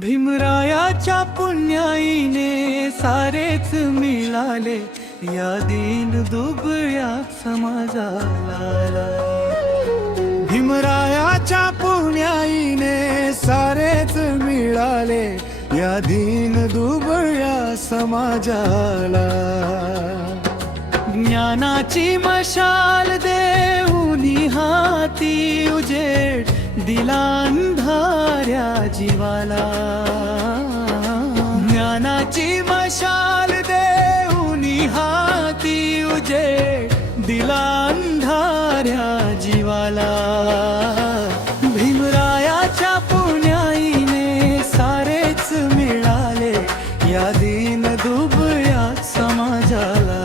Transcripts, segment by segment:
भीमरायाच्या पुण्याईने सारेच मिळाले या दीन दुबळ्या समाजाला। भीमरायाच्या पुण्याईने सारेच मिळाले या दीन दुबळ्या समाजाला। ज्ञानाची मशाल देऊनी हाती उजेड दिला अंधाऱ्या जीवाला। ज्ञानाची मशाल देऊनी हाती उजेड दिला अंधाऱ्या जीवाला। भीमरायाच्या पुण्याईने सारेच मिळाले या दीन दुबळ्या समाजाला।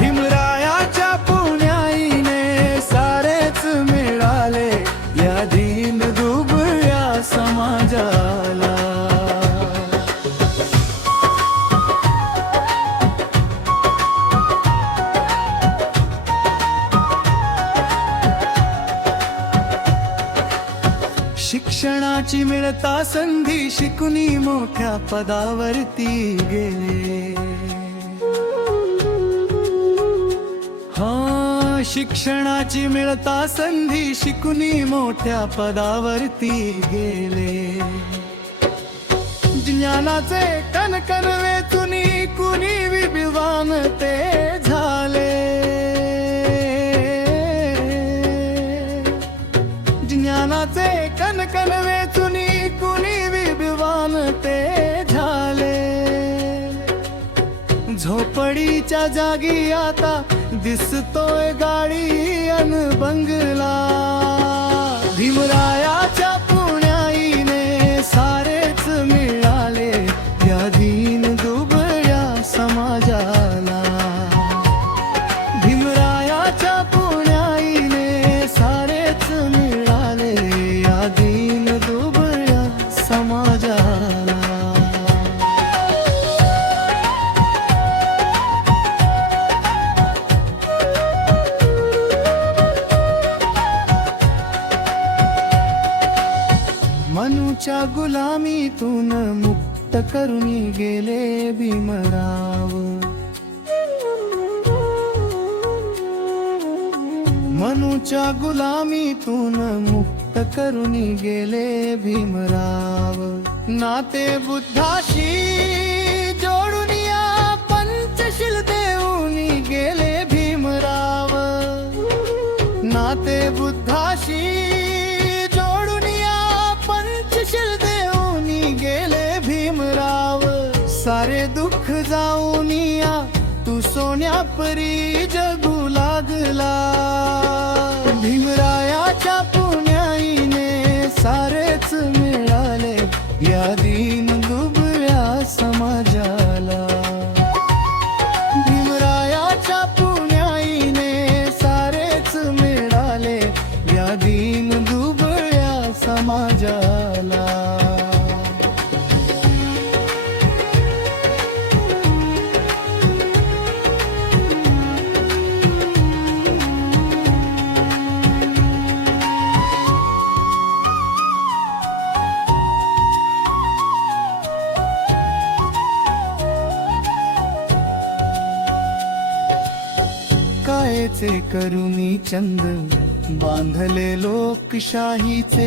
भीमरायाच्या पुण्याईने सारेच मिळाले या दीन दुबळ्या समाजाला। शिक्षणाची मिळता संधी शिकुनी मोठ्या पदावरती गेले। शिक्षणाची मिळता संधी शिकुनी मोठ्या पदावरती गेले। ज्ञानाचे कणकण वेचुनी कुणी विद्वान ते झाले। ज्ञानाचे कणकण वेचुनी कुणी विद्वान ते झाले। झोपडीच्या जागी आता दिसतोय गाडी अन बंगला। भीमरायाच्या पुण्याईने सारेच मिळाले या दीन दुबळ्या समाजाला। भीमरायाच्या पुण्याईने सारेच मिळाले या दीन दुबळ्या समाजाला। मनुच्या गुलामीतून मुक्त करून गेले भीमराव। मनुच्या गुलामीतून मुक्त करून गेले भीमराव। नाते बुद्धाशी जोडून या पंचशील देऊन गेले भीमराव। नाते बुद्धाशी गेले भीमराव। सारे दुःख जाऊन या तू सोन्या परी जगू लागला। भीमरायाच्या पुण्याईने सारेच मिळाले या दीन दुबळ्या समाजाला। भीमरायाच्या पुण्याईने सारेच मिळाले या दीन दुबळ्या समाजाला। कायेचे करुणी चंद बांधले लोकशाहीचे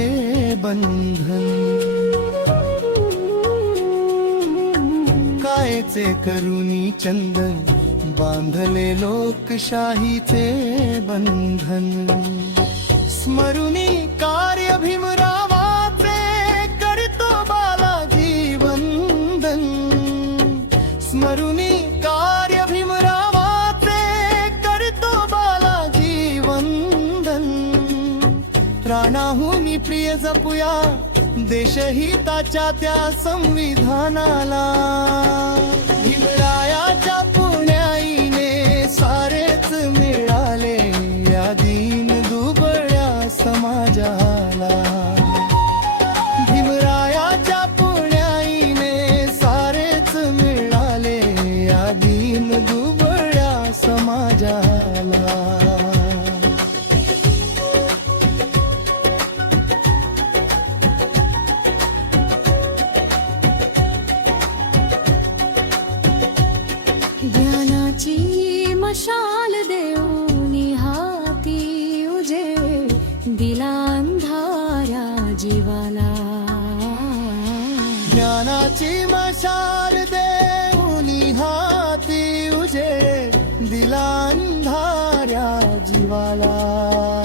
बंधन। कायेचे करुणी चंद बांधले लोकशाहीचे बंधन। स्मरुनी कार्य भीमरावाचे करतो बालाजी वंदन। स्मरुनी कार्य भीमरावाचे प्राणाहुनी प्रिय जपूया देशहिताच्या त्या संविधानाला। भीमरायाच्या पुण्याईने सारेच मिळाले या दीन दुबळ्या समाजाला। भीमरायाच्या पुण्याईने सारेच मिळाले या दीन दुबळ्या समाजाला। ज्ञानाची मशाल देऊनी हाती उजेड दिला अंधाऱ्या जीवाला.